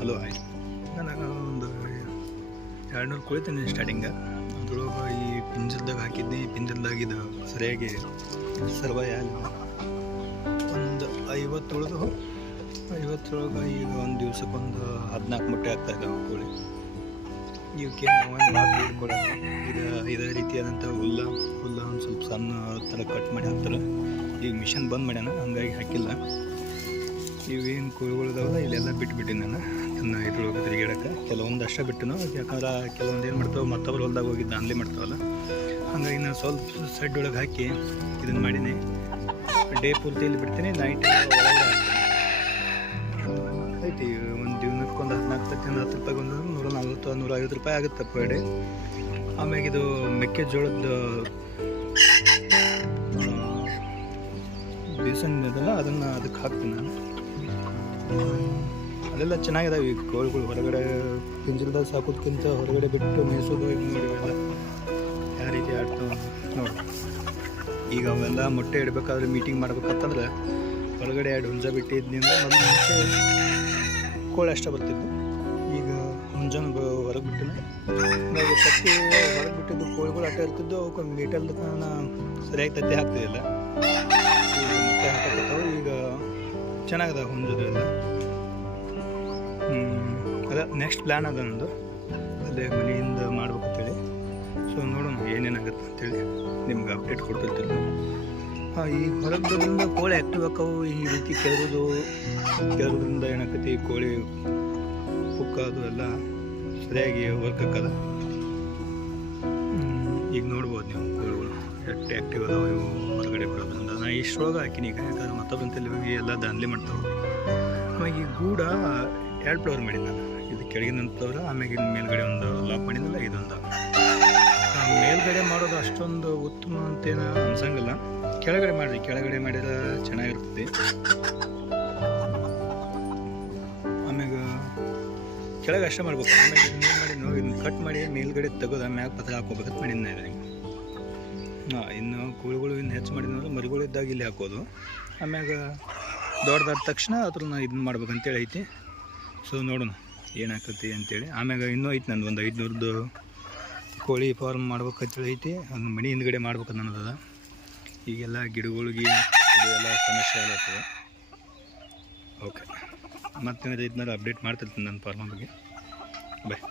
Hello ಆಯ್ತು. ನಾನು ಒಂದು 200 ಕೋಳಿ ತಂದಿನಿ ಸ್ಟಾರ್ಟಿಂಗ. ಅದ್ರೊಳಗೆ ಈ ಪಿಂಜಲ್ದಾಗ ಹಾಕಿದ್ನಿ. ಪಿಂಜಲ್ದಾಗಿದ್ದು ಸರಿಯಾಗಿ ಸರ್ವೈ ಆಗಲಿಲ್ಲ. ಒಂದು 50 ಉಳಿದು 50 ಈಗ ಒಂದು ದಿವ್ಸಕ್ಕೊಂದು 14 ಮೊಟ್ಟೆ ಆಗ್ತಾಯಿದ್ದಾವೆ ಕೋಳಿ. ಇವಕ್ಕೆ ನಾವೇನು ಮಾಡಿ ಹಿಡ್ಕೊಡೋಣ. ಇದೇ ರೀತಿಯಾದಂಥ ಹುಲ್ಲ ಒಂದು ಸ್ವಲ್ಪ ಸಣ್ಣ ಥರ ಕಟ್ ಮಾಡಿ ಹಾಕ್ತಾರೆ. ಈಗ ಮಿಷನ್ ಬಂದ್ ಮಾಡ್ಯಾನ, ಹಂಗಾಗಿ ಹಾಕಿಲ್ಲ. ಇವೇನು ಕೋಳಿಗಳಿದಾವಲ್ಲ ಇಲ್ಲೆಲ್ಲ ಬಿಟ್ಬಿಟ್ಟಿನಿ ನಾನು. ನನ್ನ ಇದ್ರೊಳಗೆ ತಿರುಗಾಡಕ್ಕೆ ಕೆಲವೊಂದು ಅಷ್ಟೇ ಬಿಟ್ಟನು. ಯಾಕಂದ್ರೆ ಕೆಲವೊಂದು ಏನು ಮಾಡ್ತಾವೆ ಮತ್ತೊಬ್ಬರು ಹೊಲ್ದಾಗ ಹೋಗಿದ್ದು ದಾನ್ಲಿ ಮಾಡ್ತಾವಲ್ಲ, ಹಾಗಾಗಿ ನಾನು ಸ್ವಲ್ಪ ಸೆಡ್ ಒಳಗೆ ಹಾಕಿ ಇದನ್ನು ಮಾಡೀನಿ. ಡೇ ಪೂರ್ತಿ ಇಲ್ಲಿ ಬಿಡ್ತೀನಿ, ನೈಟ್ ಒಳಗಡೆ ಹಾಕ್ತೀನಿ. ಐತಿ ಒಂದು ದಿನಕ್ಕೊಂದು 14-10 ರೂಪಾಯಿಗೆ ಒಂದು 140-150 ರೂಪಾಯಿ ಆಗುತ್ತೆ ಪರ್ ಡೇ. ಆಮ್ಯಾಗ ಇದು ಮೆಕ್ಕೆಜೋಳದ ಬೇಸನ್ ಇದಲ್ಲ ಅದಕ್ಕೆ ಹಾಕ್ತೀನಿ ನಾನು. ಅಲ್ಲೆಲ್ಲ ಚೆನ್ನಾಗಿದಾವೆ ಈ ಕೋಳಿಗಳು. ಹೊರಗಡೆ ಪಿಂಜಲ್ದಾಗ ಸಾಕೋದಕ್ಕಿಂತ ಹೊರಗಡೆ ಬಿಟ್ಟು ಮೇಯಿಸೋದು ಈಗ ನೋಡಿವೆಲ್ಲ ಯಾವ ರೀತಿ ಆಡ್ತಾವೆ ನೋಡಿ. ಈಗ ಅವೆಲ್ಲ ಮೊಟ್ಟೆ ಇಡಬೇಕಾದ್ರೆ ಮೀಟಿಂಗ್ ಮಾಡ್ಬೇಕಂತಂದ್ರೆ ಹೊರಗಡೆ 2 ಹುಂಜ ಬಿಟ್ಟಿದ್ನಿಂದ ಮೊದಲು ಮುಂಚೆ ಕೋಳಿ ಅಷ್ಟೇ ಬರ್ತಿದ್ದು. ಈಗ ಹುಂಜನ ಹೊರಗೆ ಬಿಟ್ಟಿನ ಹಾಗಾಗಿ ತತ್ತಿ ಹೊರಗೆ ಬಿಟ್ಟಿದ್ದು ಕೋಳಿಗಳು ಅಡ್ಡ ಇರ್ತಿದ್ದು. ಅವಕ್ಕೆ ಮೀಟಲ್ದ ಕಾರಣ ಸರಿಯಾಗಿ ತತ್ತಿ ಹಾಕ್ತಿದ್ದಿಲ್ಲ. ಈಗ ಮೊಟ್ಟೆ ಹಾಕತ್ತಾವೆ. ಈಗ ಚೆನ್ನಾಗದ ಹುಂಜದೆಲ್ಲ. ಅದ ನೆಕ್ಸ್ಟ್ ಪ್ಲ್ಯಾನ್ ಅದ ನಂದು, ಅಲ್ಲೇ ಮನೆಯಿಂದ ಮಾಡ್ಬೇಕಂತೇಳಿ. ಸೊ ನೋಡೋಣ ಏನೇನಾಗುತ್ತೆ ಅಂತೇಳಿ ನಿಮ್ಗೆ ಅಪ್ಡೇಟ್ ಕೊಡ್ತಿರ್ತಿಲ್ಲ. ಈ ಹೊರಗದಿಂದ ಕೋಳಿ ಆ್ಯಕ್ಟಿವ್ ಆಕ್ಕವು. ಈ ರೀತಿ ಕೆರೋದ್ರಿಂದ ಏನಾಕತಿ ಕೋಳಿ ಕುಕ್ಕ ಅದು ಎಲ್ಲ ಸರಿಯಾಗಿ ವರ್ಕ್ ಆಕ್ಕದ. ಈಗ ನೋಡ್ಬೋದು ನೀವು ಕೋಳಿಗಳು ಎಷ್ಟು ಆ್ಯಕ್ಟಿವ್ ಅದಾವೆ ಇವು ಹೊರಗಡೆ ಬಿಡೋದ್ರಿಂದ. ನಾನು ಇಷ್ಟರೊಳಗೆ ಹಾಕಿನಿ ಈಗ, ಯಾಕಂದ್ರೆ ಮತ್ತೊಬ್ಬಂತಲ್ಲಿ ಹೋಗಿ ಎಲ್ಲ ದಾನ್ಲಿ ಮಾಡ್ತಾವೆ. ಆಮೇಲೆ ಈ ಗೂಡ 2 ಫ್ಲೋರ್ ಮಾಡಿದ್ದು ನಾನು. ಇದು ಕೆಳಗಿನಂತವ್ರ, ಆಮೇಲೆ ಇನ್ನು ಮೇಲ್ಗಡೆ ಒಂದು ಲಾಕ್ ಮಾಡಿದ್ನಲ್ಲ ಇದೊಂದು. ಮೇಲ್ಗಡೆ ಮಾಡೋದು ಅಷ್ಟೊಂದು ಉತ್ತಮ ಅಂತೇನು ಅನ್ಸಂಗಿಲ್ಲ. ಕೆಳಗಡೆ ಮಾಡಿದ್ರೆ ಚೆನ್ನಾಗಿರ್ತದೆ. ಆಮ್ಯಾಗ ಕೆಳಗೆ ಅಷ್ಟೇ ಮಾಡ್ಬೇಕು. ಆಮೇಲೆ ಏನು ಮಾಡಿ ಇದನ್ನು ಕಟ್ ಮಾಡಿ ಮೇಲ್ಗಡೆ ತೆಗೆದು ಮ್ಯಾಗ ಪತ್ರ ಹಾಕೋಬೇಕಂತ ಮಾಡಿದ್ನ ಇದೀನಿ. ಇನ್ನು ಕೋಳಿಗಳು ಇನ್ನು ಹೆಚ್ಚು ಮಾಡಿದ್ನಂದ್ರೆ ಮರಿಗಳು ಇದ್ದಾಗ ಇಲ್ಲಿ ಹಾಕೋದು. ಆಮ್ಯಾಗ ದೊಡ್ಡದಾದ ತಕ್ಷಣ ಅದ್ರನ್ನ ಇದನ್ನ ಮಾಡ್ಬೇಕಂತೇಳಿ ಐತಿ. ಸೊ ನೋಡೋಣ ಏನಾಕತಿ ಅಂತೇಳಿ. ಆಮ್ಯಾಗ ಇನ್ನೂ ಐತಿ ನಂದು ಒಂದು 500 ಕೋಳಿ ಫಾರ್ಮ್ ಮಾಡ್ಬೇಕಂತೇಳಿ ಐತಿ. ಒಂದು ಮನೆ ಹಿಂದ್ಗಡೆ ಮಾಡ್ಬೇಕಂತ ಅನ್ನೋದದ. ಈಗೆಲ್ಲ ಗಿಡಗಳಿಗೆ ಇದೆಲ್ಲ ಸಮಸ್ಯೆ ಆಗತ್ತವೆ. ಓಕೆ, ಮತ್ತೆ ಇದನ್ನ ಅಪ್ಡೇಟ್ ಮಾಡ್ತಿರ್ತೀನಿ ನನ್ನ ಫಾರ್ಮ್ ಬಗ್ಗೆ. ಬಾಯ್.